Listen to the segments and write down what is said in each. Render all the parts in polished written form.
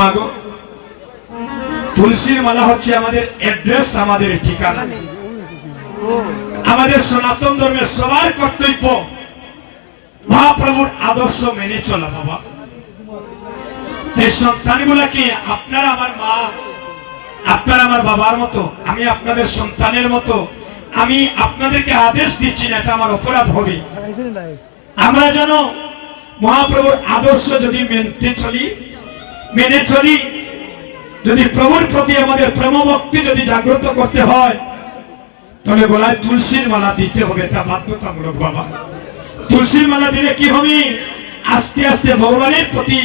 মাগো তুলসীর মালা হচ্ছে আমাদের অ্যাড্রেস, আমাদের ঠিকানা। আমাদের সনাতন ধর্মের সবার কর্তব্য মহাপ্রভুর আদর্শ মেনে চলা। বাবা এই সন্তানগুলাকে আপনারা আমার মা, আপনারা আমার বাবার মতো, আমি আপনাদের সন্তানের মতো, আমি আপনাদেরকে আদেশ দিচ্ছি না, এটা আমার অপরাধ হবে। আমরা যেন মহাপ্রভুর আদর্শ যদি মেনে চলি, যদি প্রভুর প্রতি আমাদের প্রেম ভক্তি যদি জাগ্রত করতে হয়, তাহলে গলায় তুলসীর মালা দিতে হবে, তা বাধ্যতামূলক। বাবা তুলসীর মালা দিলে কি হবে? আস্তে আস্তে ভগবানের প্রতি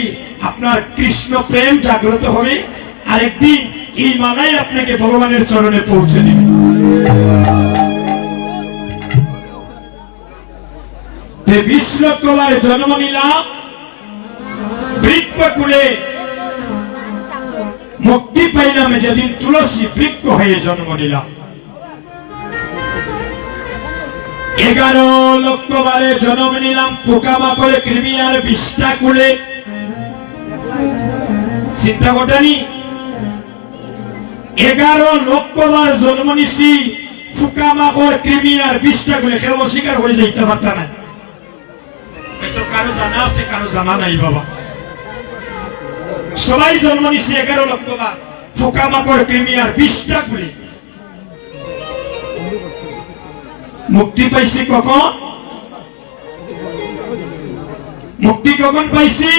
আপনার কৃষ্ণ প্রেম জাগ্রত হবে, আর একদিন এই মালাই আপনাকে ভগবানের চরণে পৌঁছে দিবে। বিশ্বকলায় জন্ম নিলাম বৃক্ষকুলে, মুক্তি পাইলাম যেদিন তুলসী বৃক্ষ হয়ে জন্ম নিলাম। 11 লক্ষ বারে জন্ম নিলাম পোকামাকড়ে কৃমি আর বিষ্ঠা কুলে। চিন্তা করেনি 11 লক্ষ বার জন্ম নিছি পোকামাকড় কৃমি আর বিষ্ঠা কুলে, কেউ অস্বীকার করে যাইতে পারত না। হয়তো কারো জানা আছে, কারো জানা নাই। বাবা সবাই জন্ম নিছি 11 লক্ষ বার পোকামাকড় কৃমি আর বিষ্ঠা কুলে। মুক্তি পাইছি কখন? মুক্তি কখন পাইছি?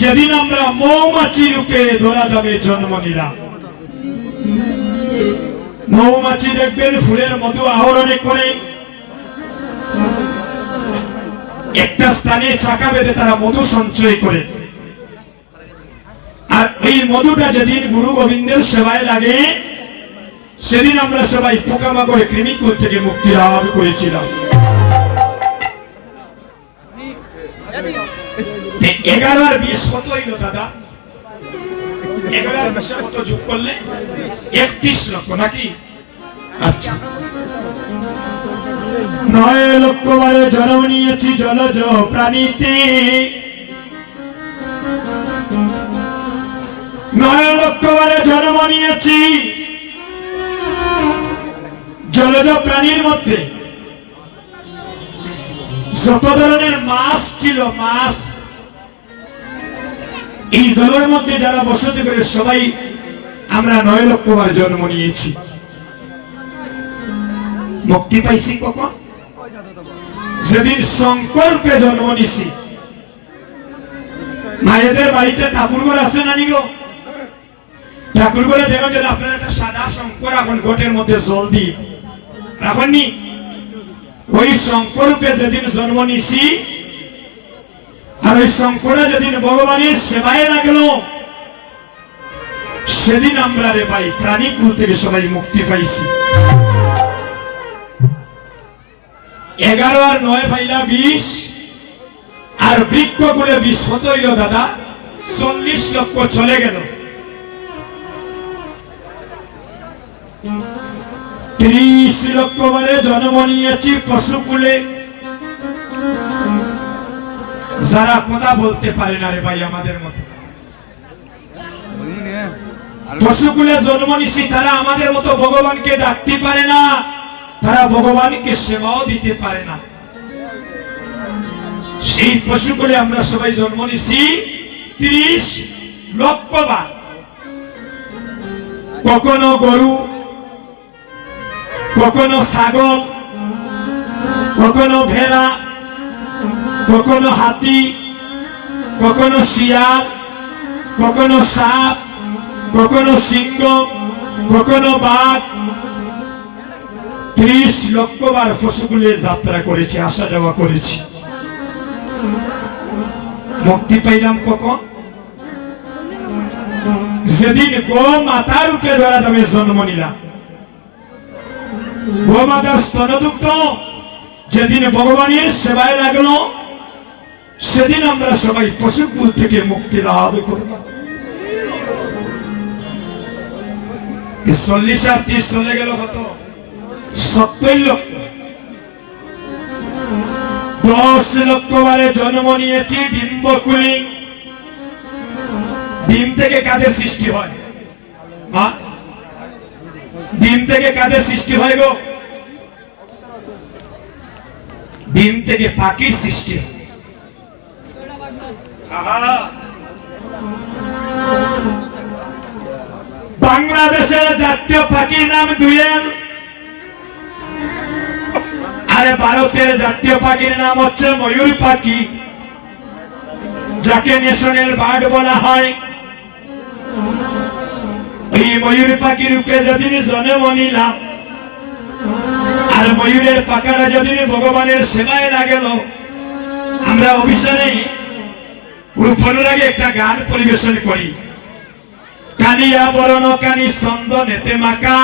যেদিন আমরা মৌমাছি রূপে ধরাধামে জন্ম নিলাম। মৌমাছি দেখবেন ফুলের মধু আহরণ করে একটা স্থানে চাকা বেঁধে তারা মধু সঞ্চয় করে, আর এই মধুটা যেদিন গুরু গোবিন্দের সেবায় লাগে, সেদিন আমরা সবাই পোকামাকড়ে কৃমিকুল থেকে মুক্তি লাভ করেছিলাম। 11 আর 20 কত হইল দাদা? 11 আর 20 কত যোগ করলে 31 লক্ষ নাকি? আচ্ছা 9 লক্ষ বারে জন্ম নিয়েছি জলজ প্রাণীতে। 9 লক্ষ বারে জন্ম নিয়েছি জলজ প্রাণীর মধ্যে। যত ধরনের মাছ ছিল, মাছ এই জলের মধ্যে যারা বসতি করে সবাই আমরা 9 লক্ষ বার জন্ম নিয়েছি। মুক্তি পাইছি কখন? যেদিন সংকল্পে জন্ম নিছি। মায়েদের বাড়িতে ঠাকুরঘর আছে না নিগো? ঠাকুরঘরে দেখো যে আপনার একটা সাদা শঙ্কর এখন ঘটের মধ্যে জল দিয়ে রাখেননি? ওই সংকল্পে যেদিন জন্ম নিছি, আর ওই শঙ্করা যেদিন ভগবানের সেবায় লাগলো, সেদিন আমরা রে ভাই প্রাণীকুল থেকে সবাই মুক্তি পাইছি। 11 আর 9 পাইলা 20, আর বৃক্ষকুলে 20 কত হইল দাদা? 40 লক্ষ চলে গেল। 30 লক্ষ বারে জন্ম নিয়েছি পশুকুলে। যারা কথা বলতে পারে না রে ভাই আমাদের মতো, পশুকুলে জন্ম নিছি, তারা আমাদের মতো ভগবানকে ডাকতে পারে না, তারা ভগবানকে সেবাও দিতে পারে না। সেই পশুকুলে আমরা সবাই জন্ম নিছি 30 লক্ষ বার। কখনো গরু, কখনো ছাগল, কখনো ভেড়া, কখনো হাতি, কখনো শিয়াল, কখনো সাপ, কখনো সিংহ, কখনো বাঘ। 30 লক্ষ বার পশুগুলি যাত্রা করেছি, আসা যাওয়া করেছি। মুক্তি পাইলাম কখন? যেদিন গো মাতার রূপে ধরাধামে জন্ম নিলাম। গো মাতার স্তনদুগ্ধ যেদিন ভগবানের সেবায় লাগলো, সেদিন আমরা সবাই পশুকুল থেকে মুক্তি লাভ করব। 40 আর 30 চলে গেল কত? 70 লক্ষ। 10 লক্ষ বারে জন্ম নিয়েছি ডিম্বকুলি। ডিম থেকে কাদের সৃষ্টি হয় মা? ডিম থেকে কাদের সৃষ্টি হয় গো? ডিম থেকে পাখির সৃষ্টি। বাংলাদেশের জাতীয় পাখির নাম দুয়েল, আর ভারতের জাতীয় পাখির নাম হচ্ছে ময়ূর পাখি, যাকে ন্যাশনাল বার্ড বলা হয়। এই ময়ূর পাখির রূপে যেদিন জন্ম নিলাম, আর ময়ূরের পাখাটা যেদিন ভগবানের সেবায় না গেল, আমরা অভিসারে রূপনের আগে একটা গান পরিবেশন করি। কালিয়া বরণ কানি চন্দনেতে মাকা,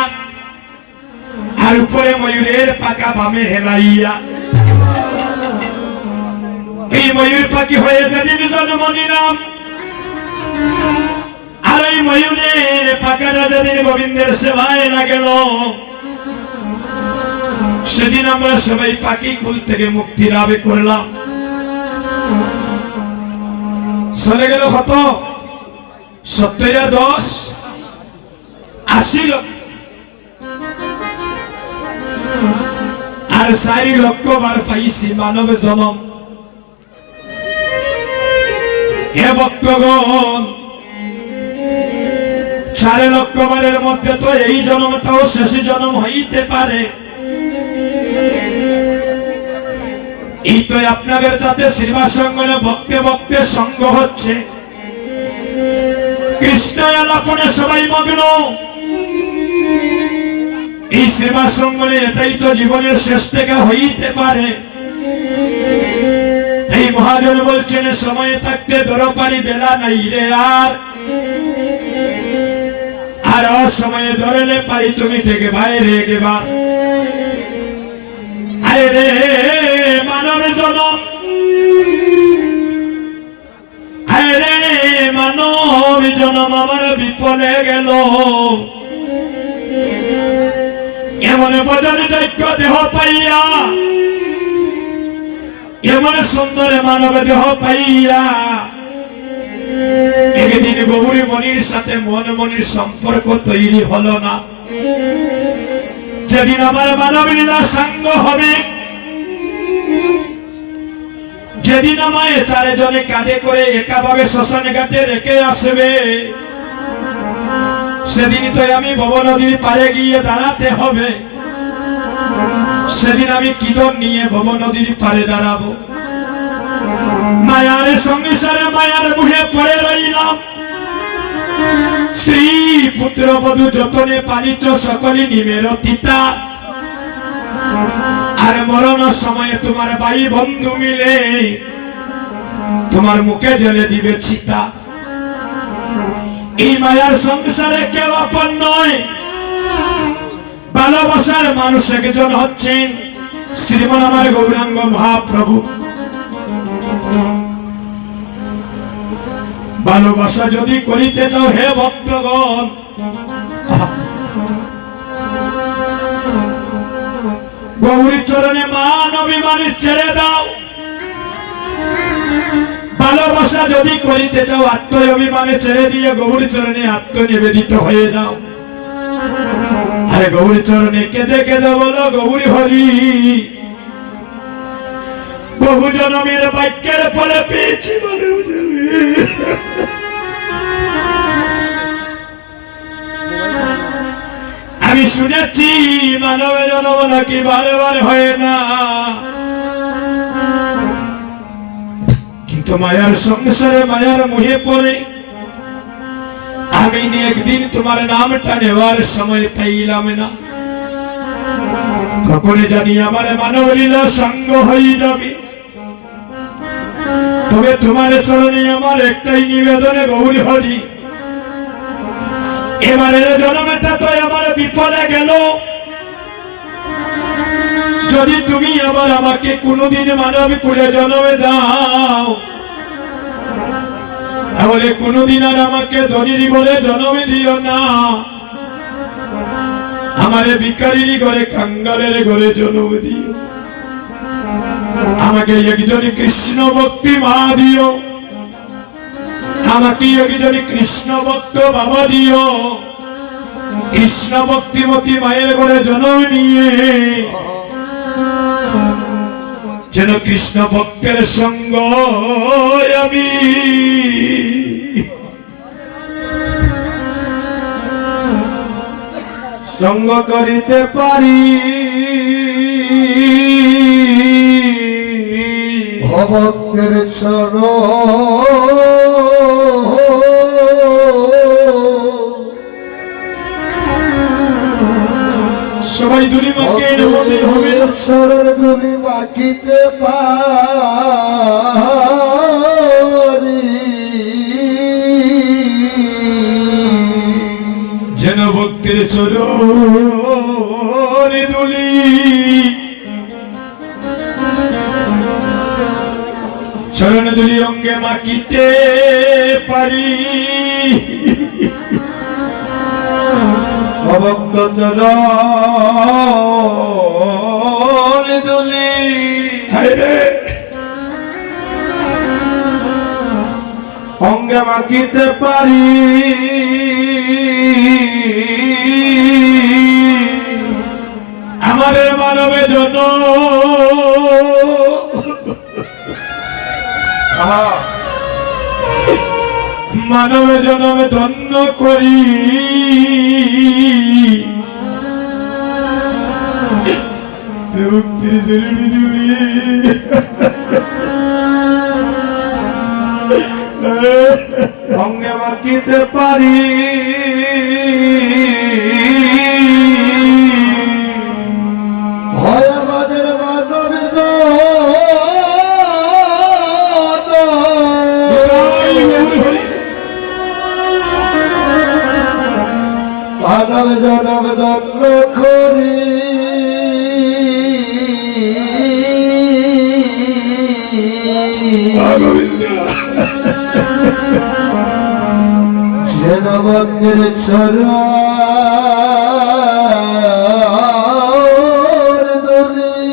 আর উপরে ময়ূরের পাকা বামে হেলাইয়া। এই ময়ূর পাখি হয়ে যেদিন জন্ম নিলাম, আর এই ময়ূরের পাখাটা যেদিন গোবিন্দের সেবায় না গেল, সেদিন আমরা সবাই পাখি কুল থেকে মুক্তি লাভ করলাম। চলে গেল কত? 70 আর 10 80 লক্ষ, আর 4 লক্ষ বার পাইছি মানব জনম। হে ভক্তগণ, 4 লক্ষ বারের মধ্যে তো এই জন্মটাও শেষ জন্ম হইতে পারে। এই তো আপনাদের সাথে শ্রীবাস সঙ্গনে ভক্তে ভক্তে সঙ্গ হচ্ছে, কৃষ্ণ আলাপনে সবাই মগ্ন। এই শ্রীবাস সঙ্গনে এটাই তো জীবনের শেষ থেকে হইতে পারে। এই মহাজন বলছেন, সময় থাকতে দরপারি বেলা নাই রে আর অসময়ে ধরলে পারি তুমি থেকে বাইরে গেবা। আরে রে মানব জনম, আরে মানব জনম আমার বিপলে গেল। এমন ভজন যোগ্য দেহ পাইয়া, এমন সুন্দর মানব দেহ পাইয়া, একদিন গৌরী মনির সাথে মন মনির সম্পর্ক তৈরি হলো না। যেদিন আমার মানব লীলা সাঙ্গ হবে, যেদিন আমায় 4 জনে কাঁধে করে একাভাবে শ্মশান ঘাটে রেখে আসবে, সেদিন তো আমি ভব নদীর পাড়ে গিয়ে দাঁড়াতে হবে। সেদিন আমি কিদন নিয়ে ভব নদীর পাড়ে দাঁড়াবো। মায়ার সংসারে মায়ার মুহে পড়ে রইলাম। স্ত্রী পুত্র বধূ যতনে পালিত সকলে নিমের তিতা, আর মরণ সময়ে তোমার ভাই বন্ধু মিলে তোমার মুখে জ্বেলে দিবে চিতা। এই মায়ার সংসারে কেউ আপন নয়, ভালোবাসার মানুষ একজন হচ্ছেন শ্রীমন আমার গৌরাঙ্গ মহাপ্রভু। ভালোবাসা যদি করিতে চাও হে ভক্তগণ, গৌরী চরণে মান অভিমানী ছেড়ে দাও। ভালোবাসা যদি করিতে চাও আত্ম অভিমানে ছেড়ে দিয়ে গৌরী চরণে আত্মনিবেদিত হয়ে যাও। আরে গৌরী চরণে কেঁদে কেঁদে বলো গৌরী হরি, বহু জনমের বাক্যের ফলে পেয়েছি বলে। আমি শুনেছি মানব জন্ম নাকি বারে বারে হয় না, কিন্তু মায়ার সংসারে মায়ার মুহে পড়ে আমি একদিন তোমার নামটা নেওয়ার সময় পাইলাম না। কখনো জানি আমার মানব লীলা সঙ্গ হয়ে যাবে। তবে তোমার চরণে আমার একটাই নিবেদনে গৌরী হরি, এবারের জন্মটা তো আমার বিফলে গেল। যদি তুমি আবার আমাকে কোনোদিন মানব কুলে জন্মে দাও, তাহলে কোনোদিন আর আমাকে ধনীর ঘরে জন্মে দিও না। আমারে ভিখারিনী ঘরে কাঙ্গালের ঘরে জন্ম দিও। আমাকে একজন কৃষ্ণ ভক্তি মা দিও। আমাকে একজনই কৃষ্ণ ভক্ত বাবা দিও, কৃষ্ণ ভক্তিমতী মায়ের ঘরে জন্ম নিয়ে যেন কৃষ্ণ ভক্তের সঙ্গ আমি সঙ্গ করিতে পারি। ভক্তের চরণ সবাই দুলি মাকে নমদিন হবে চরণ দুলি মাকিতে পারি, যেন ভক্তির চরণ দুলি চরণ দুলি অঙ্গে মাকিতে পারি। ভক্ত চরণ দুলি অঙ্গে মাকিতে পারি, আমাদের মানবে জন মানবে জনমে ধন্য করি। ভক্তির চরণে দুলি অঙ্গে মাকিতে পারি, ভয় আমাদের মানব মানব জনম দণ্ড করি, যে ভক্তের চরণ দুলি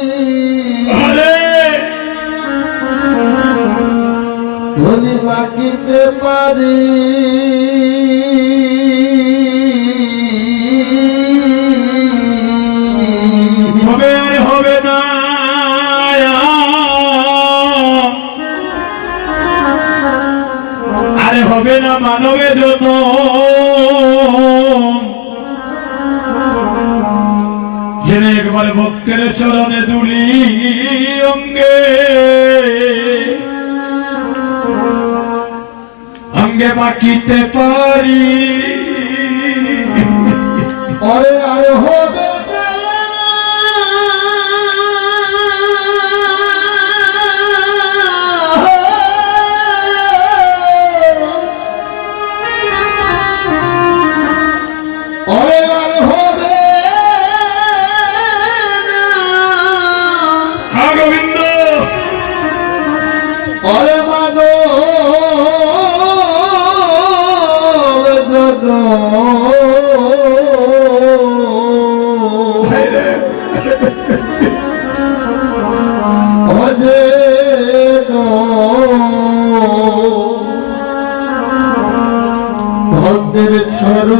ধুলি মাকিতে পারি, হবে আর হবে না আরে হবে না মানবে জন যেন একবার ভক্তের চরণে দুলি অঙ্গে অঙ্গে মাকিতে পারি। আরে আরে হবে না আরে আরে হবে না, হা গোবিন্দ আরে মানো অজে ভক্তের চরণ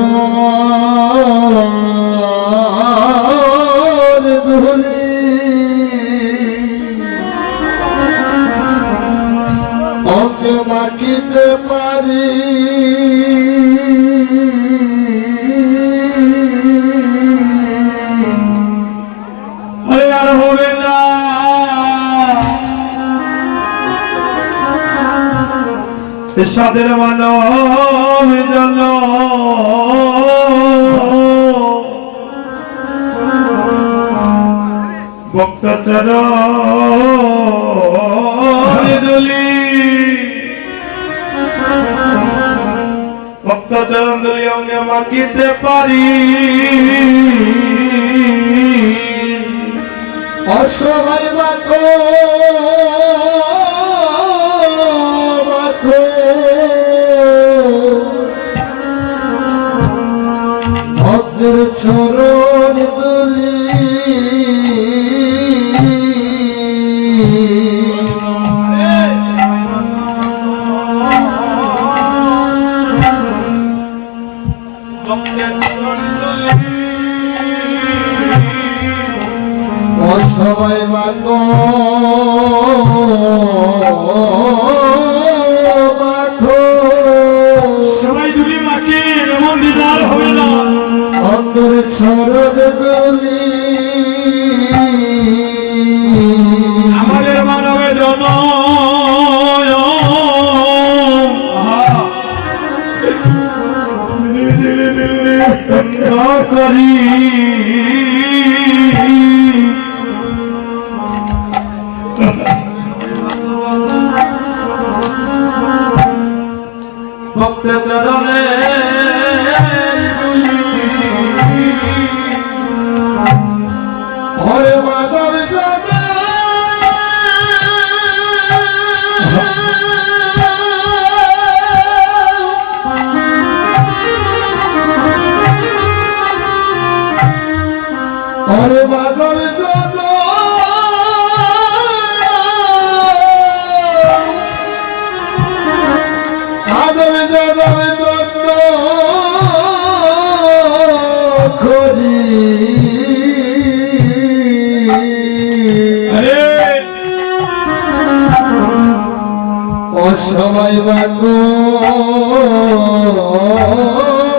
ধুলি অঙ্গে মাকিতে পারি, আরে আর হবে না সাদের মানব জন ভক্ত চরণ দুলি ভক্ত চরণ দুলি অঙ্গে মাকিতে পারি, অসহায় মাখো মাখো ভক্তের চরণ দুলি সবাই মাগো মাগো সবাই দুলি মাকে এমন দিদার হবে না অন্তরে চরণ দুলি আমাদের মানবে জন করি ভক্ত চরণে হরে মাধব জানা হরে মাধব জানা মাধব যাদব দত্ত খরি আরে ও সবাই মাগো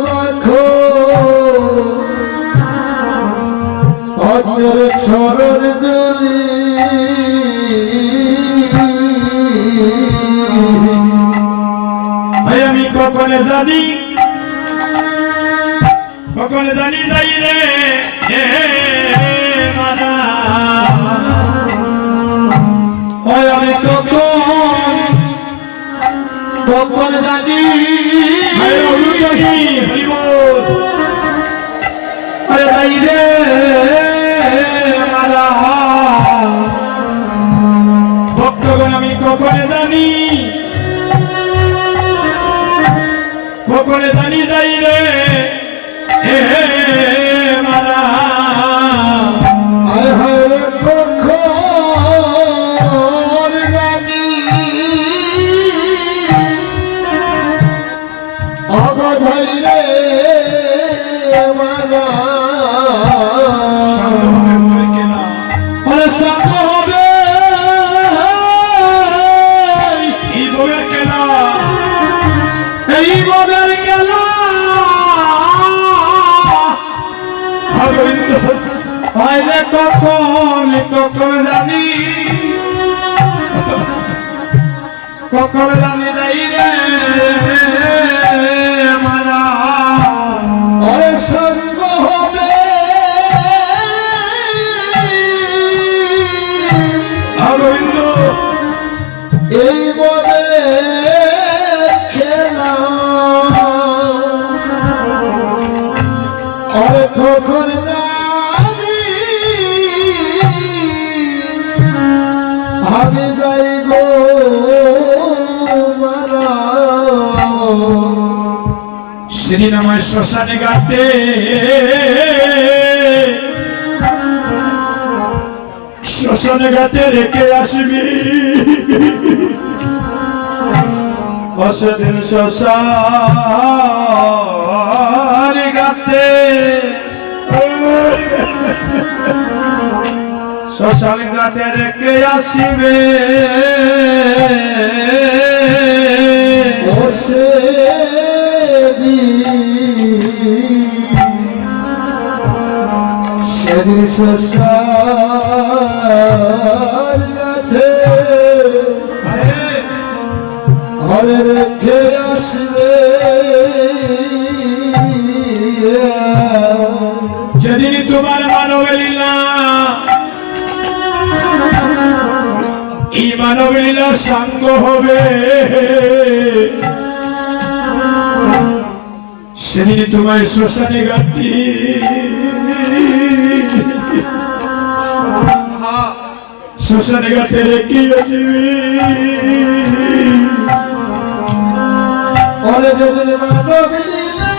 মাগো অন্তরে চরণ দুলি ভাই আমি কখনো জানি যাই রে হে মানা ওই আমি কখন জানি আরে উলুটনি হরিবল আরে যাই রে মানা ভক্তগণ আমি কখনো জানি যাই রে হে মারা আয় হায় কখন জানি অগধাই রে মানা কখন জানি যাই রে মারা আয় সঙ্গ হবে গোবিন্দ এই বলে খেলা আরে কখন জানি আমি যাই গো মারা সেদিন আমার শ্মশানে গাতে রেখে আসবি সেদিন শ্মশানে গাতে শ্মশান ঘাটে রেখে আসিবে বসে সেদিন শশার গাঠে ঘরে রেখে আসবে যেদিন তোমার মানব লীলা এই মানব লীলা সাঙ্গ হবে সেদিন তোমার শ্মশানে গাতি শ্মশানে গাতে রেখে আসবি ঘরে যদি মানব লীলা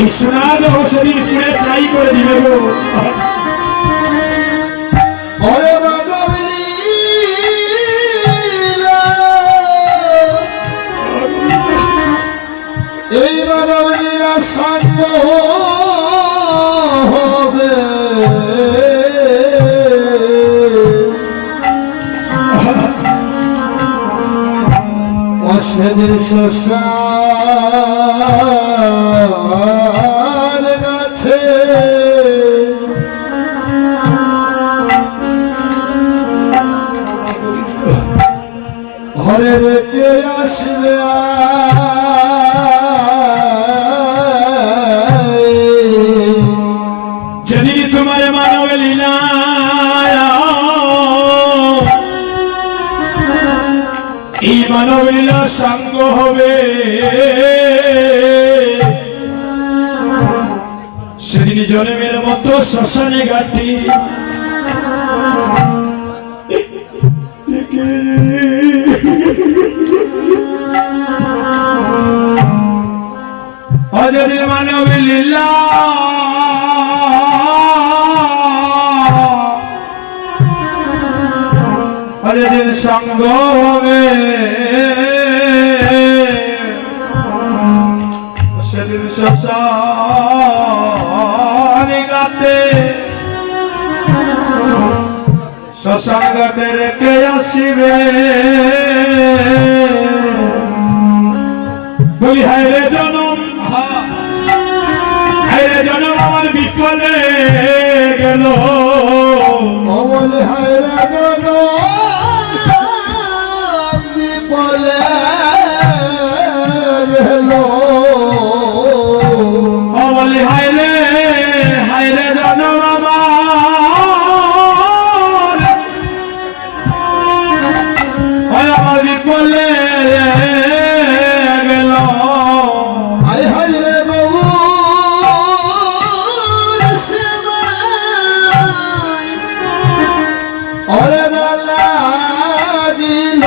এই সোনাদ সেদিন পুড়ে চাই করে দিবে গো ঘরে মানব লীলা মানব লীলা সাঙ্গ হবে অসেদিন শ্মশান গাছে ঘরে রেখে আসবে যেদিন তোমার মানব লীলা এই মানব লীলা সাঙ্গ হবে সেদিন জন্মের মতো শ্মশানে ঘাটি যেদিন মানব লীলা যেদিন সঙ্গ হবে সেদিন শ্মশান গাতে রেখে আসিবে বলি হায় রে জনম আমার বিফলে গেল অমল হায়রা গেল বিপলে গেল অমল হায় রে জনম আমার বিফলে গেল হায় হায় রে গৌর সেবায় ওরে না লাগিল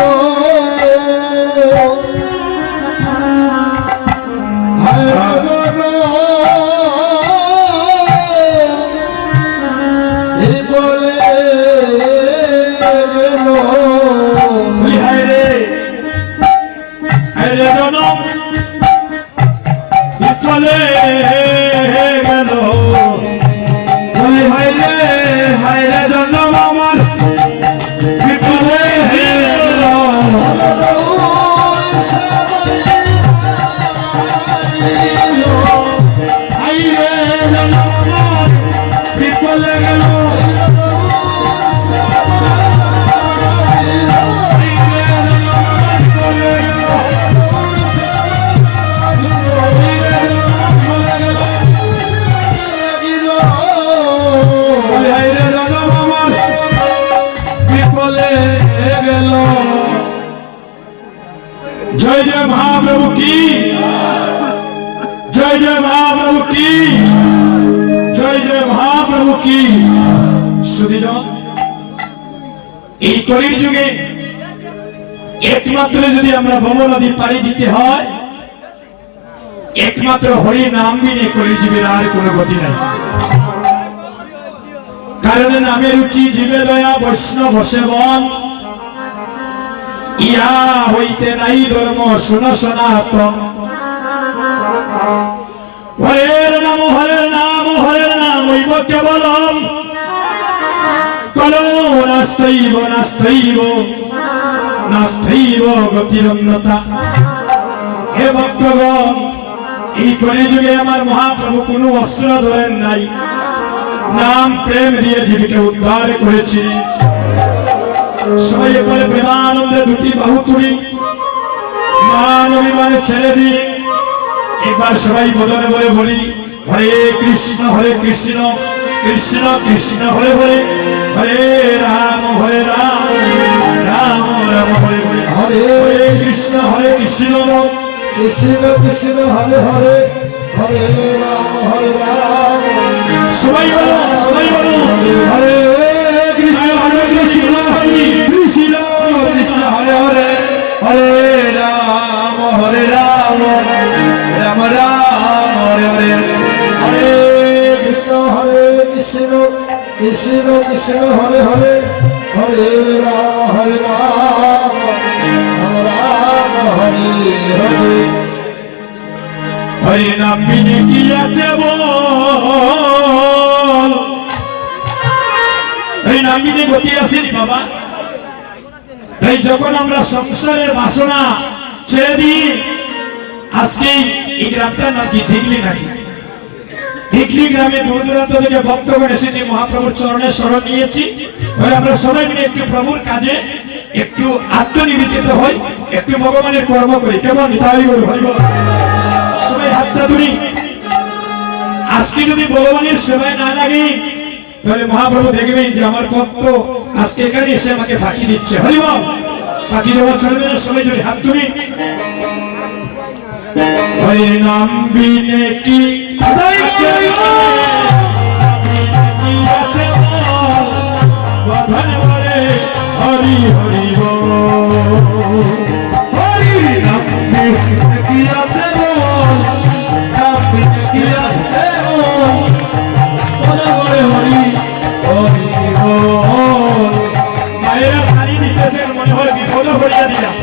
হায় রে বিপলে গেল বলি হায় রে জনম বিফলে গেল বলি হায় রে জনম আমার বিফলে গেল হায় রে জনম আমার বিফলে গেল जय जय महाप्रभु की जय जय महाप्रभु की जय जय महाप्रभु की सुधीজন এই কলির যুগে একমাত্র যদি আমরা ভব নদী পাড়ি দিতে হয় একমাত্র হরি নাম বিনে কলির যুগের আর কোনো গতি নাই কারণ নামের রুচি জীবে দয়া বৈষ্ণব সেবন ইয়া হইতে নাই ধর্ম শুন সনাতন হরের নাম হইব কেবলম কলো নাস্তৈব গতিরন্যতা হে ভক্তগণ এই কলিযুগে আমার মহাপ্রভু কোনো অস্ত্র ধরেন নাই নাম প্রেম দিয়ে জীবিকা উদ্ধার করেছি সবাই বলে প্রেমানন্দে দুটি বাহু তুলি মান অভিমানে ছেড়ে দিয়ে একবার সবাই বদনে বলে বলি হরে কৃষ্ণ কৃষ্ণ কৃষ্ণ হরে হরে হরে রাম রাম রাম হরে হরে হরে কৃষ্ণ কৃষ্ণ কৃষ্ণ হরে হরে হরে রাম সবাই বলো হরে কৃষ্ণ কৃষ্ণ হরে হরে হরে রাম রাম হরে হরে হরে কৃষ্ণ কৃষ্ণ কৃষ্ণ হরে হরে হরে রাম রাম হরে হরে হরি নাম বিনে কি আছে বল, হরি নাম বিনে গতি আসেনি বাবা। তাই যখন আমরা সংসারের বাসনা ছেড়ে দিই, আজকে এই গ্রামটার নাম কি দিগলি নাকি? দিগলি গ্রামে দূর দূরান্ত থেকে ভক্তগণ এসেছে, মহাপ্রভুর চরণে শরণ নিয়েছি। তাহলে আমরা সবাই মিলে একটু প্রভুর কাজে একটু আত্মনিবেদিত হই, একটু ভগবানের কর্ম করি। কেমন নিতাই বল, হরি বল। সবাই হাতটা তুলি। আজকে যদি ভগবানের সেবায় না লাগে, তাহলে মহাপ্রভু দেখবেন যে আমার ভক্ত আজকে এখানে এসে আমাকে ফাঁকি দিচ্ছে। হরি বল। ফাঁকি দেওয়া চলবে না, সবাই যদি হাত তুলি। হরি নাম বিনে কি আছে বল, বধন বলে হরি হরি বল। হরি নাম বিনে কি আছে বল, নাম বিনে কি আছে বল, বধন বলে হরি হরি বল। মায়েরা তালি দিতেছেন, মনে হয় বিপদ হইয়া দিলাম।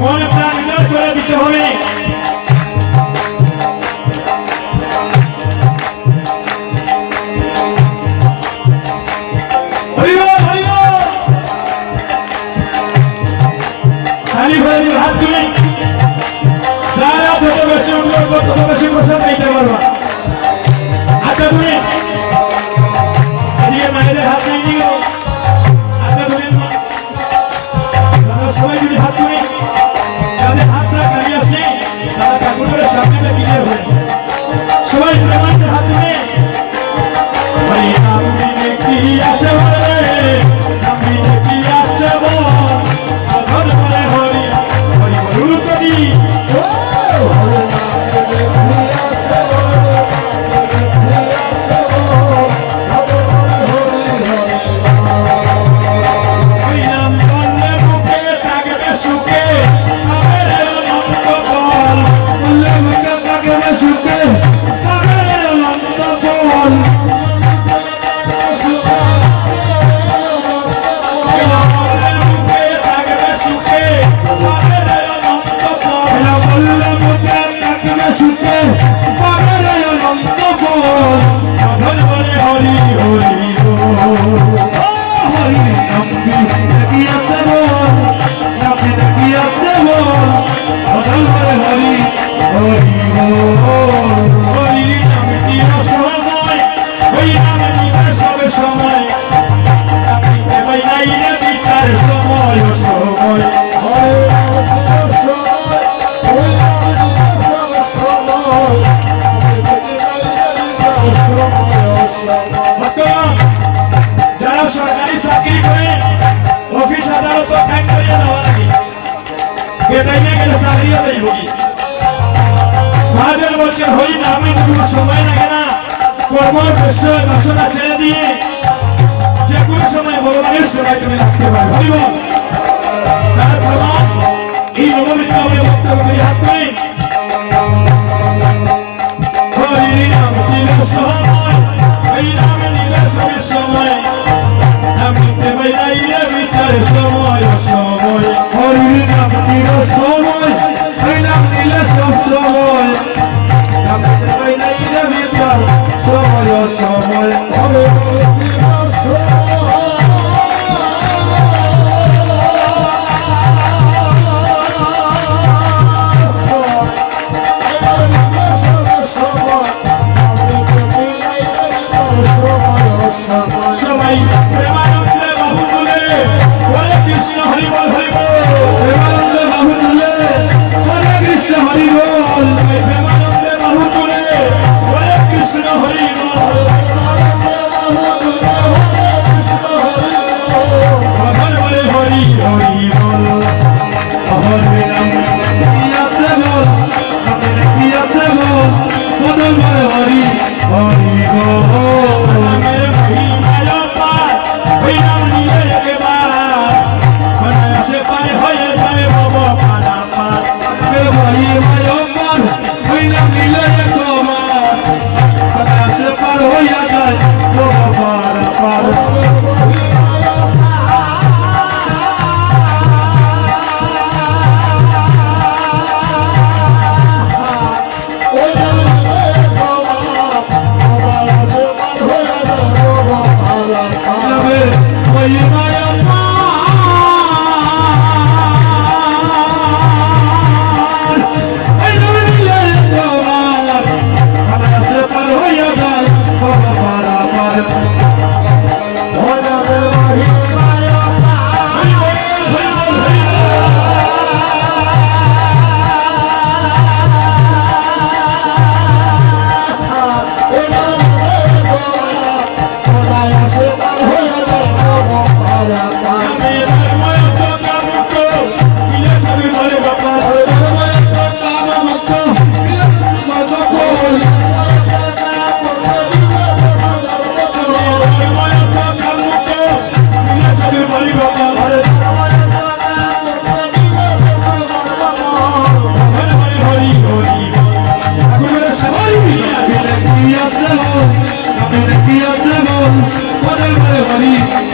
মনে প্রাণ উজাড় করে দিতে হবে। হরি বল, হরি বল। তালি ভরে দিও, হাত তুলে। যারা যত বেশি উজাড় করো, তত বেশি প্রসাদ পাইতে পারবা। হাতটা তুলে। এদিকে মায়েদের হাত দিয়ে দিও, হাতটা তুলে। দাদা সবাই যদি হাত তুলে, যাদের হাতটা খালি আছে তারা ঠাকুরের সামনে ক্লিয়ার হবে। সবাই প্রেমান্তে হাত তুলে। হরি নাম বিনে কি আছে বলে, নাম বিনে কি আছে বল, বধন বলে হরি হরি বল। কবি হরি নাম বললে মুখে থাকবে সুখে, আমার অনন্ত ফল। বললে মুখে থাকবে সুখে, আমার অনন্ত ফল। বললে মুখে থাকবে সুখে, আমার অনন্ত ফল। বললে মুখে থাকবে সুখে, আমার অনন্ত ফল। বধন বলে হরি হরি বল। হরি নাম বিনে কি আছে বল, নাম বিনে কি আছে বল, বধন বলে হরি হরি বল। হরি নাম দিল সময়, হরি নাম দিবে সব সময়, নাম দিতে বাইরে বিচার সময় সময়। বর্তমান যারা সরকারি চাকরি করে, অফিস আদালত ত্যাগ করে দেওয়া লাগে, বেতনে গেলে চাকরিও দেব কি? মহাজন বলছেন হরি নামে কোনো সময় লাগে না, কর্মর বিষয় বাসনা ছেড়ে দিয়ে যে কোনো সময় ভগবানের সেবায় তুমি রাখতে পারো। হরি বল। তার প্রমাণ এই নববৃন্দাবনে বক্তব্য করে হাত তুলে। হরি নাম দিলে সময়, হরি নাম দিলে সব সময়, নাম দিতে বাইরে বিচার সময় সময়। হরি নাম দিলে সময়, হরি নাম দিলে সব সময়, নাম দিতে বাইরে বিচার সময় সময়।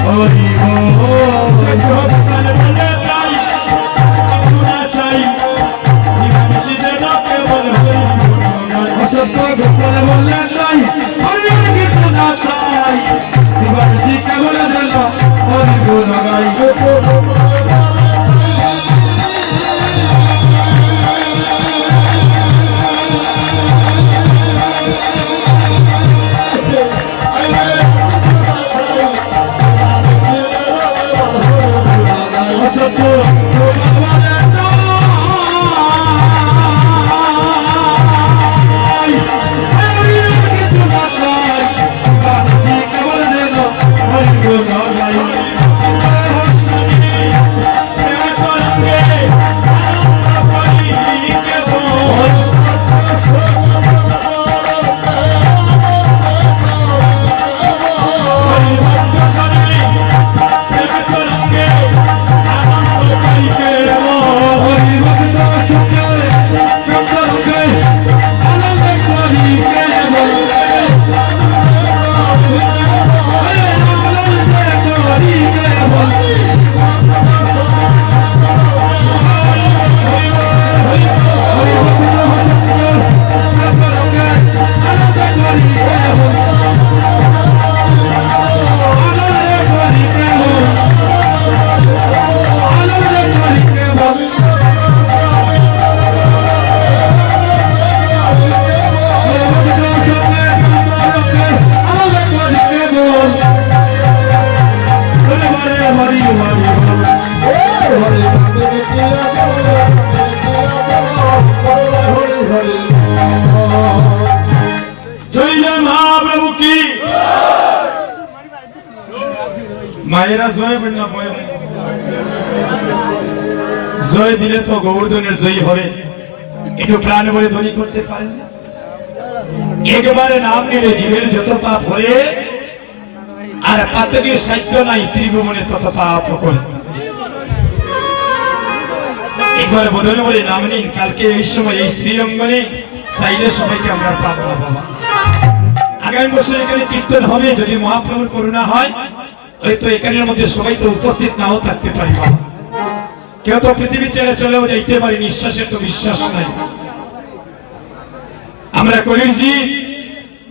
হরি বল সত্য গোপাল বলে তাই কিছু না চাই নিরামিষিতে না কেবল হরি গুণগান। অসত্য গোপাল বললে তাই হরি কিছু না চাই দিবানিশি কেবল যেন হরি গুণ গাই অসত্য গোপাল বললে তাই হরি কিছু না চাই দিবানিশি কেবল যেন হরি গুণ গাই মায়েরা জয় বন্যা জয় দিলে তো গৌরধনের জয়ী হবে একটু প্রাণ বলে ধ্বনি করতে পারেন না একেবারে নাম নিলে জীবের যত পাপ হলে আর পাতকের সাহিত্য নাই ত্রিভুবনে তত পাপ করে একবার বদলে বলে নাম নিন কালকে এই সময় এই শ্রীঅঙ্গনে চাইলে সবাইকে আমরা পাবো না বাবা আগামী বছর এখানে কীর্তন হবে যদি মহাপ্রভুর করুণা হয় হয়তো এখানের মধ্যে সবাই তো উপস্থিত নাও থাকতে পারি বাবা কেউ তো পৃথিবী ছেড়ে চলেও যাইতে পারি নিঃশ্বাসের তো বিশ্বাস নাই আমরা কলিজি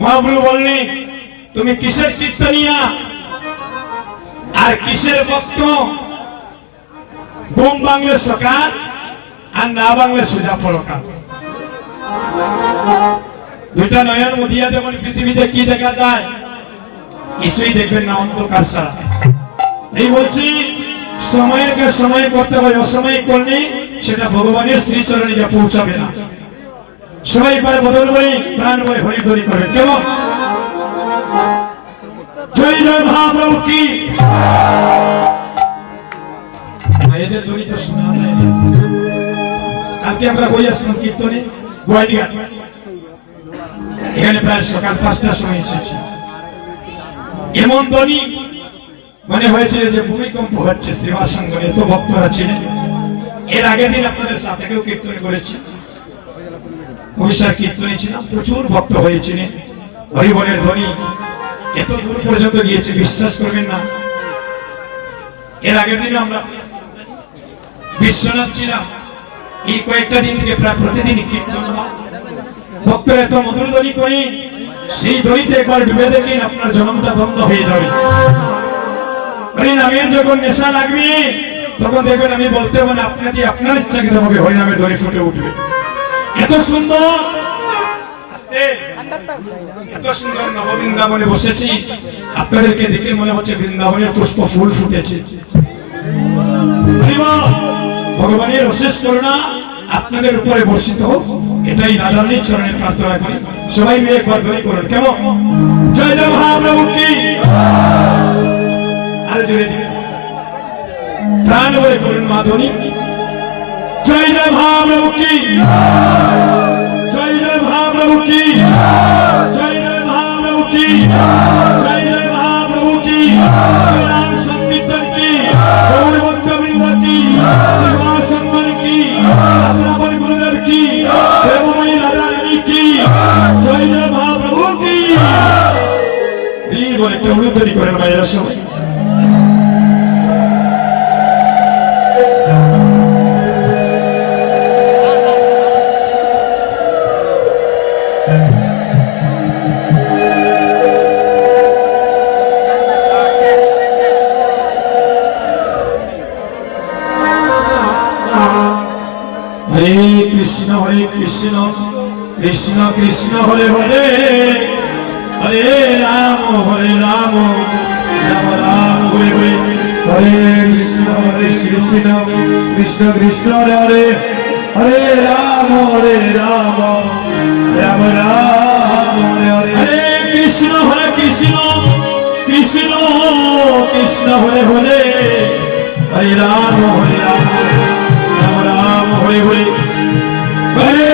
মহাপ্রভু বললেন তুমি কিসের কীর্তনিয়া আর কিসের ভক্ত ঘুম বাংলা সকাল আর না বাংলা সোজা পরকাল দুইটা নয়ন মুদিয়া যখন পৃথিবীতে কি দেখা যায় কিছুই দেখবেন না অন্ধকার ছাড়া এই বলছি সময়ের কাজ সময় করতে হয় অসময় করলে সেটা ভগবানের শ্রীচরণে গিয়ে পৌঁছাবে না সবাই পারে বদল বলি প্রাণ বলে হরি ধরি করবে কেমন জয় জয় মহাপ্রভু কি মায়েদের ধ্বনি তো শোনা যায় না কালকে আমরা হয়ে আসলাম কীর্তনে গোয়ালিঘাট এখানে প্রায় সকাল 5টার সময় এসেছি এমন ধ্বনি মনে হয়েছে যে ভূমিকম্প হচ্ছে সেবা সঙ্গনে এত ভক্তরা ছিলেন এর আগের দিন আপনাদের সাথে কেউ কীর্তন করেছি ভবিষ্যৎ কীর্তনে ছিলাম প্রচুর ভক্ত হয়েছিলেন হরিবলের ধ্বনি এত দূর পর্যন্ত গিয়েছে বিশ্বাস করবেন না এর আগের দিন আমরা বিশ্বনাথ ছিলাম এই কয়েকটা দিন থেকে প্রায় প্রতিদিন কীর্তন ভক্তরা এত মধুর ধ্বনি করি সেই ধ্বনিতে একবার ডুবে দেখেন আপনার জন্মটা ধন্য হয়ে যাবে হরিনামের যখন নেশা লাগবে তখন দেখবেন আমি বলতে মানে আপনাকে আপনার ইচ্ছাকৃত ভাবে হরিনামের ধ্বনি ফুটে উঠবে এত সুন্দর এত সুন্দর নববৃন্দাবনে বসেছি আপনাদেরকে দেখে মনে হচ্ছে বৃন্দাবনের পুষ্প ফুল ফুটেছে ভগবানের অশেষ করুণা আপনাদের উপরে বর্ষিত হোক এটাই রাধারানীর চরণে প্রার্থনা করি সবাই মিলে একবার ধ্বনি করুন কেমন জয় জয় মহাপ্রভু কি আরে জোরে দিন প্রাণ বলে করুন মা ধ্বনি জয় জয় মহাপ্রভু কি জয় জয় মহাপ্রভু কি জয় জয় মহাপ্রভু কি জয় জয় মহাপ্রভু কি নাম সংকীর্তন কি গৌর ভক্তবৃন্দ কি সেবা সম্মান কি আপনার গুরুদেব কি প্রেমময়ী রাধা রানী কি জয় জয় মহাপ্রভু কি এই বলে একটা উলুধ্বনি করেন ভাইয়েরা সবাই কৃষ্ণ কৃষ্ণ হরে হরে হরে রাম রাম রাম হরে হরে হরে কৃষ্ণ কৃষ্ণ কৃষ্ণ হরে হরে হরে রাম রাম রাম হরে হরে হরে কৃষ্ণ কৃষ্ণ কৃষ্ণ হরে হরে হরে রাম রাম রাম হরে হরে হরে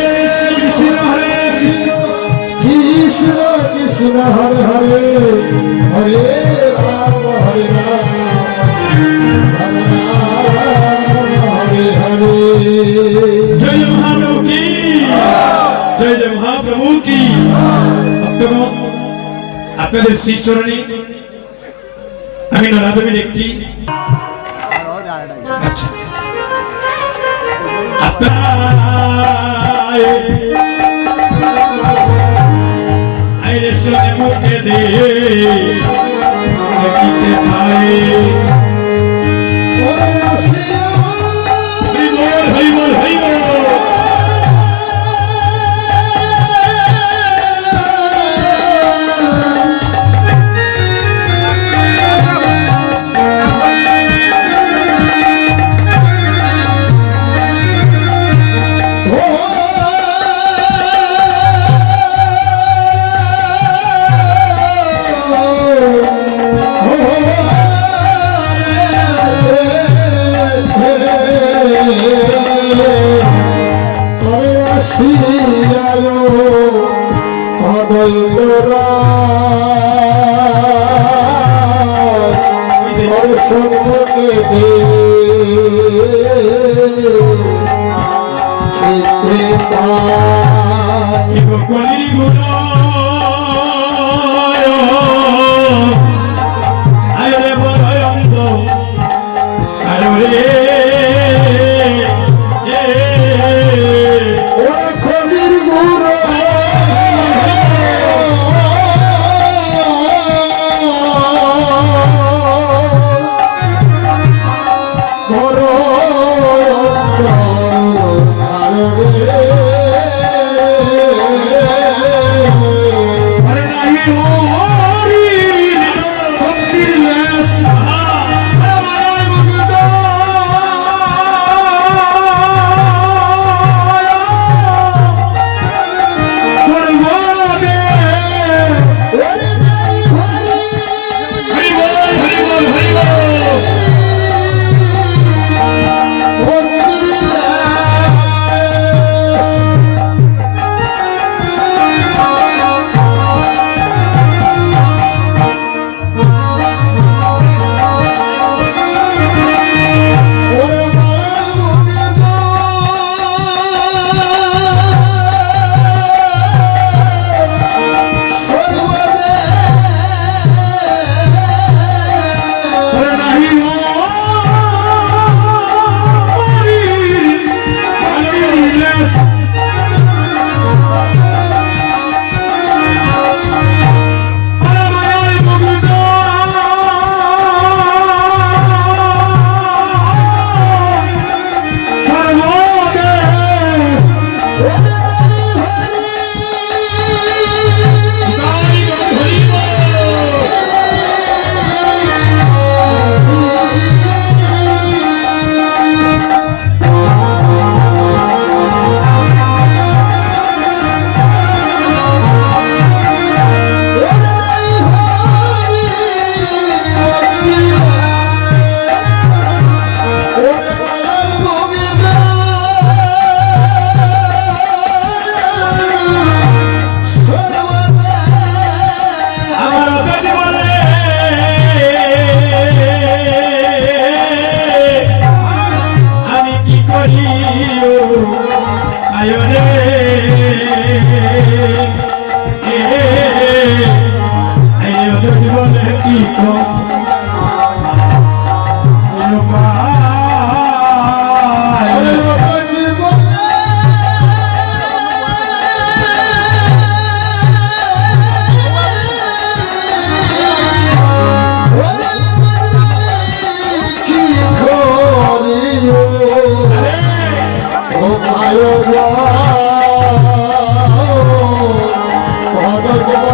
কৃষ্ণ হরে কৃষ্ণ কৃষ্ণ কৃষ্ণ হরে হরে হরে রাম হরে রাম রাম রাম হরে হরে জয় মহাপ্রভু কি জয় জয় মহাপ্রভু কি আপনাদের শ্রী চরণে আমি নরাধমের একটি আচ্ছা আইরে শুনে মুখে দে দেখিতে পাই হরিবল হরিবল কলির গুণ আরে বড় অন্ত আরে কলির গুরু বড়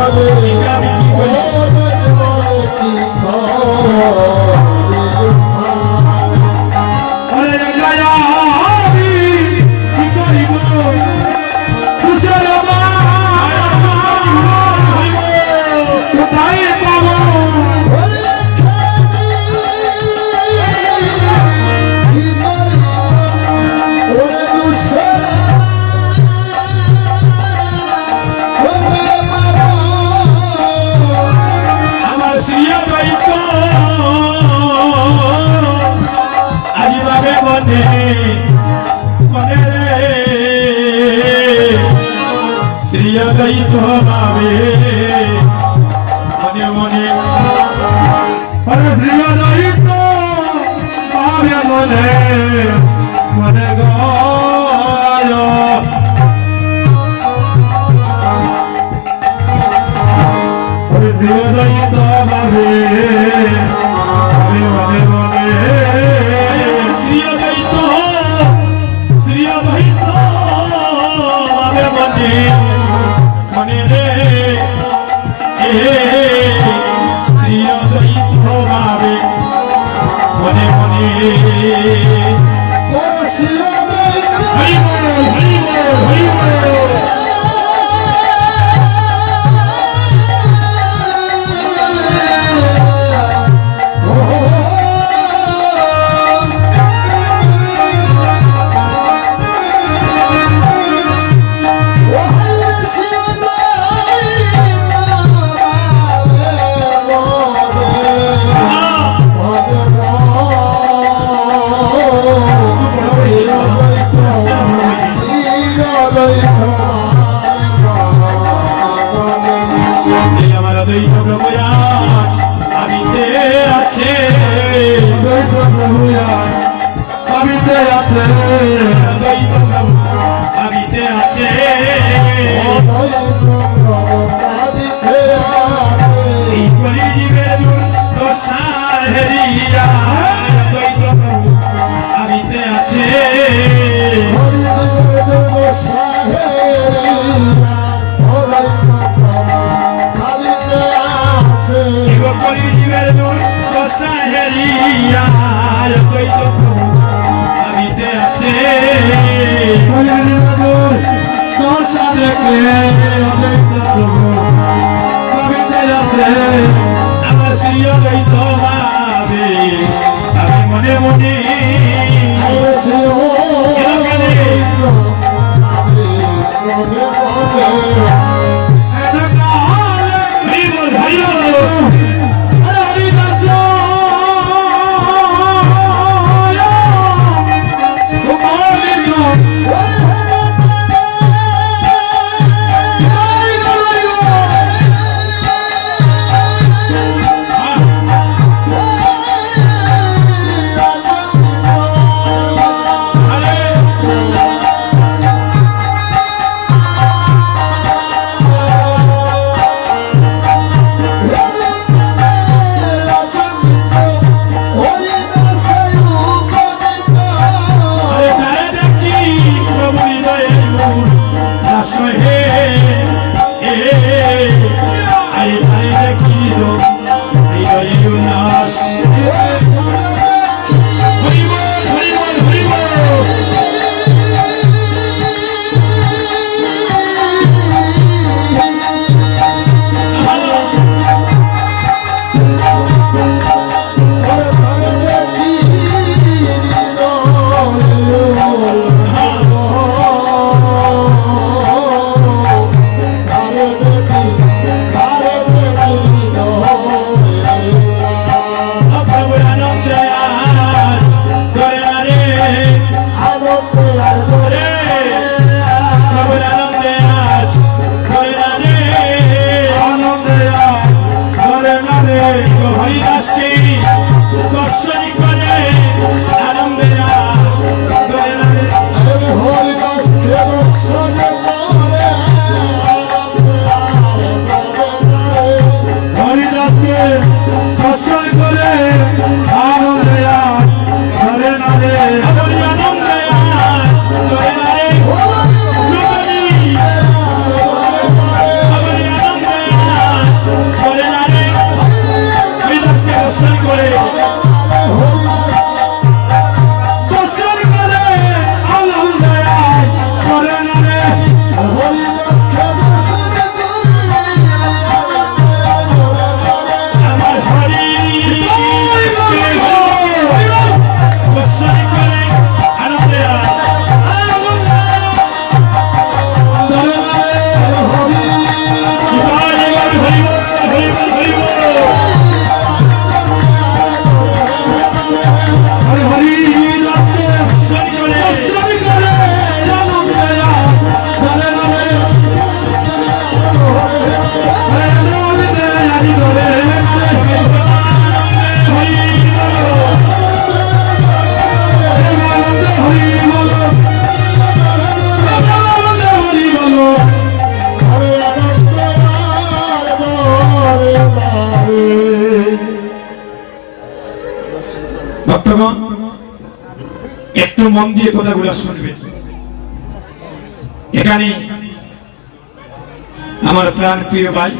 বলে আমি কি করি? অনেক বলে কি ওরে রাজা আমি কি করিব তুষার কোথায় পাবো আমার শ্রিয়া দৈত আজি বাবে মনে মনে রে শ্রিয়া দৈত ভাবে মনে মনে ওরে শ্রীয় দৈত্য পাবে মনে মনে গায় ওরে শ্রীয় দৈত্য পাবে মনে মনে শ্রিয়া দৈত শ্রিয়া দৈত ভাবে মনে মনে রে শ্রিয়া দৈত ভাবে মনে মনে হরি বল হরি বল হরি বল এই আমার দ্বৈত প্রভু আজ আমিতে আছে দৈত্য প্রভু আমিতে আছে দ্বৈত প্রভু আমিতে আছে এই কলি জীবের দুর্দশা হেরিয়া দ্বৈত প্রভু আমিতে আছে এই কলি জীবের দুর্দশা হেরিয়া দ্বৈত প্রভু আমিতে আছে দশা দেখে দৈত্য প্রভু আমিতে আছে আমার শ্রিয় দ্বৈত ভাবে আমি মনে মনে হরি বল হরি বল Oh ভক্তগণ একটু মন দিয়ে কথাগুলো শুনবে। এখানে আমার প্রাণ প্রিয় ভাই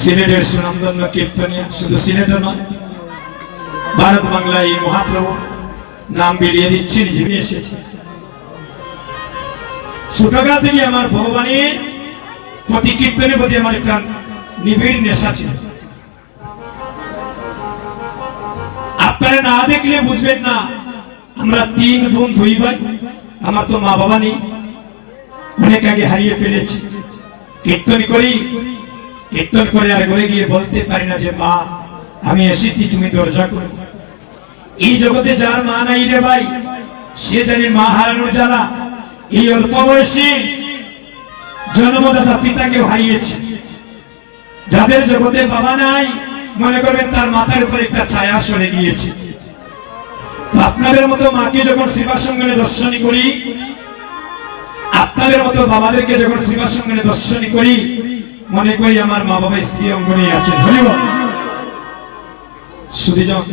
সিলেটের সুনামধন্য কীর্তনিয়া, শুধু সিলেটে নয় ভারত বাংলায় এই মহাপ্রভু নাম বেরিয়ে দিচ্ছে, নিজে নিয়ে এসেছে। ছোটকাল থেকে আমার ভগবানের প্রতি কীর্তনের প্রতি আমার একটা নিবিড় নেশা ছিল। আপনারা না দেখলে বুঝবেন না, আমরা 3 বোন 2 ভাই, আমার তো মা বাবা নেই, অনেক আগে হারিয়ে ফেলেছি। কীর্তন করে আর ঘরে গিয়ে বলতে পারি না যে মা আমি এসেছি, তুমি দরজা করো। এই জগতে যার মা নাই রে ভাই, সে জানে মা হারানোর জ্বালা। এই অল্প বয়সে জন্মদাতা পিতাকেও হারিয়েছে। যাদের জগতে বাবা নাই, মনে করবেন তার মাথার উপর একটা ছায়া সরে গিয়েছে। তো আপনাদের মতো মাকে যখন সেবাসঙ্গনে দর্শনী করি, আপনাদের মতো বাবাদেরকে যখন সেবাসঙ্গনে দর্শনী করি, মনে করি আমার মা বাবা স্ত্রী অঙ্গনে আছেন। হরিবল। সুধীজন,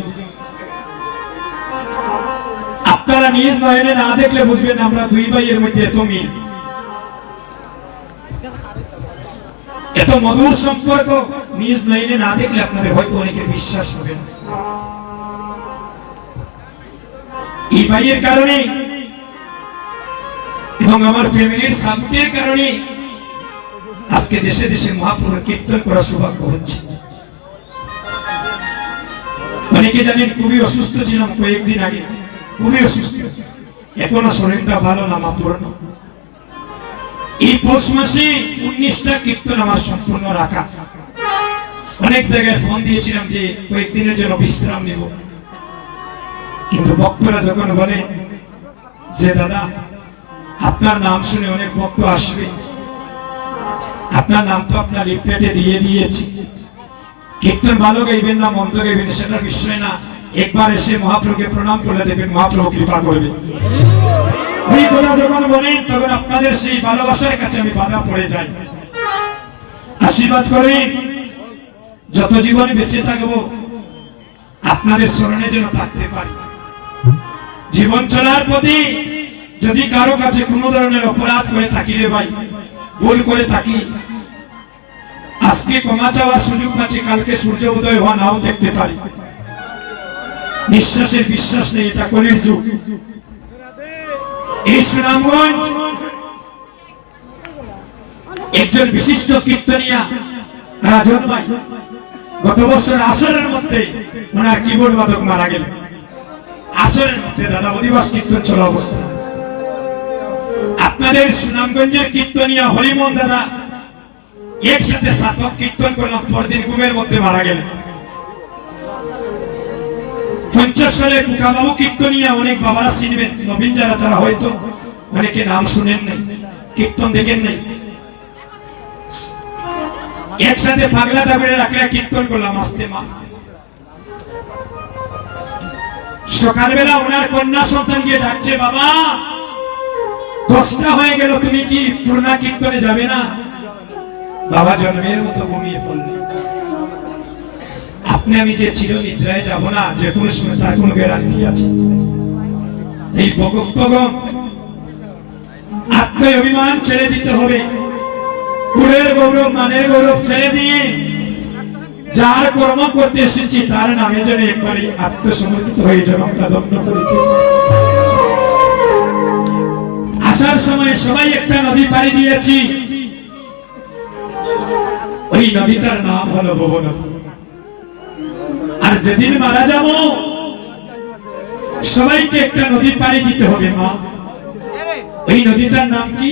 আপনারা নিজ নয়নে না দেখলে বুঝবেন আমরা 2 ভাইয়ের মধ্যে এত মিল, এত মধুর সম্পর্ক। নিজ নয়নে না দেখলে আপনাদের হয়তো অনেকের বিশ্বাস হবে না। এই ভাইয়ের কারণে এবং আমার ফ্যামিলির সাপোর্টের কারণে আজকে দেশে দেশে মহাপ্রভুর কীর্তন করার সৌভাগ্য হচ্ছে। অনেকে জানেন খুবই অসুস্থ ছিলাম কয়েকদিন আগে, খুবই অসুস্থ, এখনো শরীরটা ভালো না, মা পুরনো। এই পৌষ মাসে 19টা কীর্তন আমার সম্পূর্ণ রাখা। অনেক জায়গায় ফোন দিয়েছিলাম যে কয়েকদিনের জন্য বিশ্রাম নেব, কিন্তু ভক্তরা যখন বলে যে দাদা আপনার নাম শুনে অনেক ভক্ত আসবে, আপনার নাম তো আপনার লিফলেটে দিয়ে দিয়েছি, কীর্তন ভালো গাইবেন না মন্দ গাইবেন সেটা বিষয় না, একবার এসে মহাপ্রভুকে প্রণাম করে দেবেন, মহাপ্রভু কৃপা করবে। ওই কথা যখন বলেন তখন আপনাদের সেই ভালোবাসার কাছে আমি বাধা পড়ে যাই। আশীর্বাদ করেন, যত জীবনে বেঁচে থাকবো আপনাদের স্মরণে যেন থাকতে পারি। জীবন চলার প্রতি যদি কারো কাছে কোনো ধরনের অপরাধ করে থাকি রে ভাই, ভুল করে থাকি, আজকে ক্ষমা চাওয়ার সুযোগ পাচ্ছি, কালকে সূর্য উদয় হওয়া নাও দেখতে পারি। নিঃশ্বাসের বিশ্বাস নেই, এটা কলির যুগ। এই সুনামগঞ্জ একজন বিশিষ্ট কীর্তনিয়া রাজন ভাই, গত বছর আসরের মধ্যে ওনার কিবোর্ড বাদক মারা গেল। আসরের মধ্যে দাদা অধিবাস কীর্তন চলা অবস্থা। আপনাদের সুনামগঞ্জের কীর্তনিয়া হরিমোহন দাদা একসাথে 7 কীর্তন করলাম, পরদিন ঘুমের মধ্যে মারা গেলেন। পঞ্চস্বরে কুকাবাবু কীর্তনিয়া, অনেক বাবারা চিনবেন, নবীন যারা তারা হয়তো অনেকে নাম শুনেন নাই, কীর্তন দেখেন নাই। একসাথে পাগলা ঠাকুরের আঁকড়া কীর্তন করলাম আস্তে মা। সকালবেলা ওনার কন্যা সন্তানকে ডাকছে, বাবা 10টা হয়ে গেল, তুমি কি পূর্ণা কীর্তনে যাবে না? বাবা জন্মের মতো ঘুমিয়ে পড়লেন। আপনি আমি যে চির নিদ্রায় যাব না, যে কোনো সময় তার কোনো গ্যারান্টি আছে? এই ভক্তগণ আত্ম অভিমান ছেড়ে দিতে হবে, কুলের গৌরব মানের গৌরব ছেড়ে দিয়ে যার কর্ম করতে এসেছি তার নামে যেন একবারে আত্মসমর্পিত হয়ে জনমটা দগ্ন করিতে। আসার সময় সবাই একটা নদী পাড়ি দিয়েছি, ওই নদীটার নাম হলো ভবনদী। আর যেদিন মারা যাব সবাইকে একটা নদী পাড়ি দিতে হবে মা। ওই নদীটার নাম কি?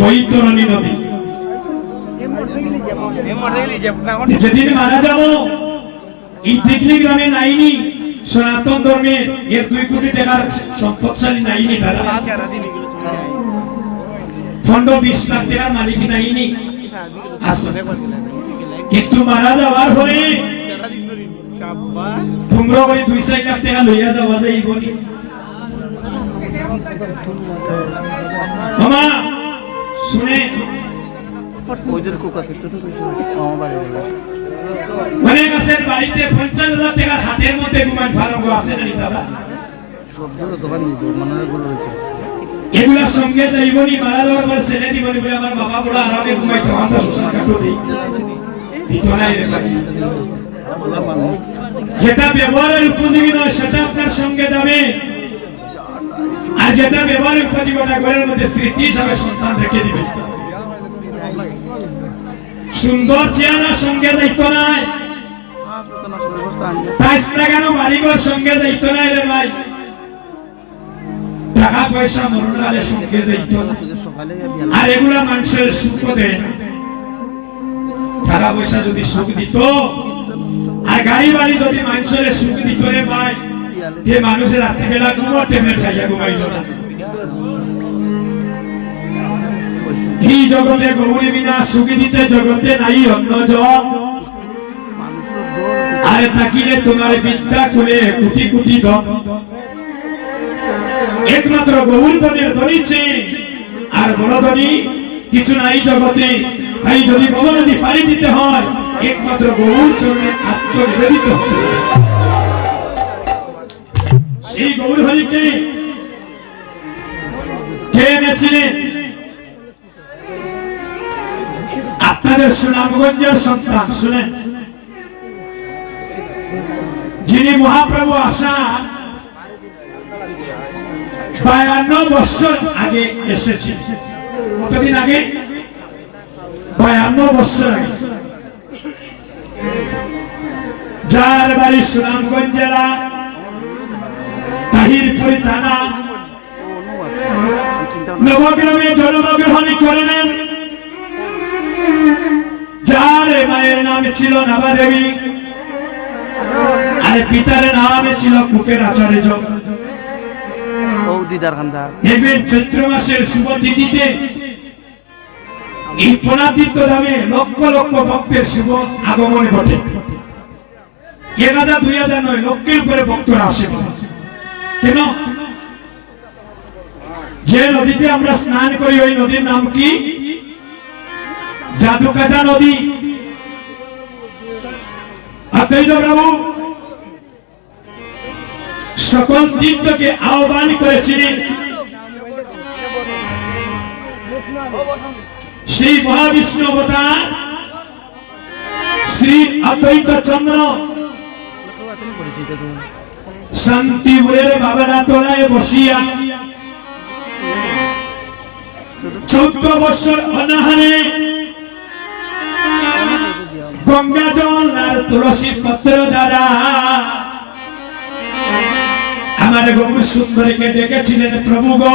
বৈতরণী নদী। যেদিন মারা যাব এই দিগলি গ্রামে নাইনি সনাতন ধর্মের 2 কোটি টাকার সম্পদশালী নাইনি দাদা, 15-20 লাখ টাকার মালিক নাইনি আছে, কিন্তু মারা যাওয়ার পরে তোমরা করে 2-4 লাখ টাকা লইয়া যাওয়া যাইব নি? মামা শুনে অনেক আছেন বাড়িতে 50,000 টাকার হাতের মধ্যে ঘুমান ফারঙ্গ আছে নাকি দাদা? এগুলা সঙ্গে যাইবনি, মারা যাওয়ার পরে ছেলে দিবনি বলে আমার বাবা বড় আরামে ঘুমাইতো, আমরা শ্মশান কাটো দিই দিত নাই রে ভাই। যেটা ব্যবহারের উপযোগী নয় সেটা আপনার সঙ্গে যাবে, আর যেটা ব্যবহারের উপযোগী ওটা ঘরের মধ্যে স্মৃতি হিসাবে সন্তান রেখে দিবে। সুন্দর চেহারা সঙ্গে যাইতো নাই, টাইস লাগানো বাড়িঘর সঙ্গে যাইতো নাই রে ভাই, টাকা পয়সা মরণকালে সঙ্গে যাইতো না। আর এগুলা মানুষের সুখ দেয় না। টাকা পয়সা যদি সুখ দিত আর গাড়ি বাড়ি যদি মানুষের সুখ দিত রে ভাই, যে মানুষের রাত্রিবেলা কোনো ট্যাবলেট খাইয়া ঘুমাইল না। এই জগতে গৌরী বিনা সুখী দিতে জগতে নাই অন্য জন। আরে তাকিলে তোমার বিদ্যা কুলে কোটি কোটি ধন, একমাত্র গৌর ধনের ধনী চেয়ে আর বড় ধনী কিছু নাই জগতে। তাই যদি গৌর নদী পাড়ি দিতে হয় একমাত্র গৌর চরণে আত্মনিবেদিত হতে হবে। সেই গৌর হরিকে কে এনেছিলেন? আপনাদের সুনামগঞ্জের সন্তান শুনেন, যিনি মহাপ্রভু আসা 52 বছর আগে এসেছে। কতদিন আগে? 52 বছর আগে। যার বাড়ি সুনামগঞ্জ জেলা তাহিরপুর থানা, নবগ্রামে জন্মগ্রহণ করেন। যার মায়ের নাম ছিল নাবাদেবী আর পিতার নাম ছিল কুপের আচার্য। দেখবেন চৈত্র মাসের শুভ তিথিতে এই পুনাতীর্থ ধামে লক্ষ লক্ষ ভক্তের শুভ আগমন ঘটে। 1000-2000 নয়, লক্ষের উপরে ভক্তরা আসে। কেন? যে নদীতে আমরা স্নান করি ওই নদীর নাম কি? জাদুকাটা নদী। অদ্বৈত প্রভু সকল তীর্থকে আহ্বান করেছিলেন। সেই মহাবিষ্ণু অবতার শ্রী অদ্বৈত চন্দ্র শান্তিপুরের বাবারা তোলায় বসিয়া 14 বছর অনাহারে গঙ্গা জল আর তুলসী পত্র দ্বারা আমার গৌর সুন্দরীকে দেখেছিলেন। প্রভু গো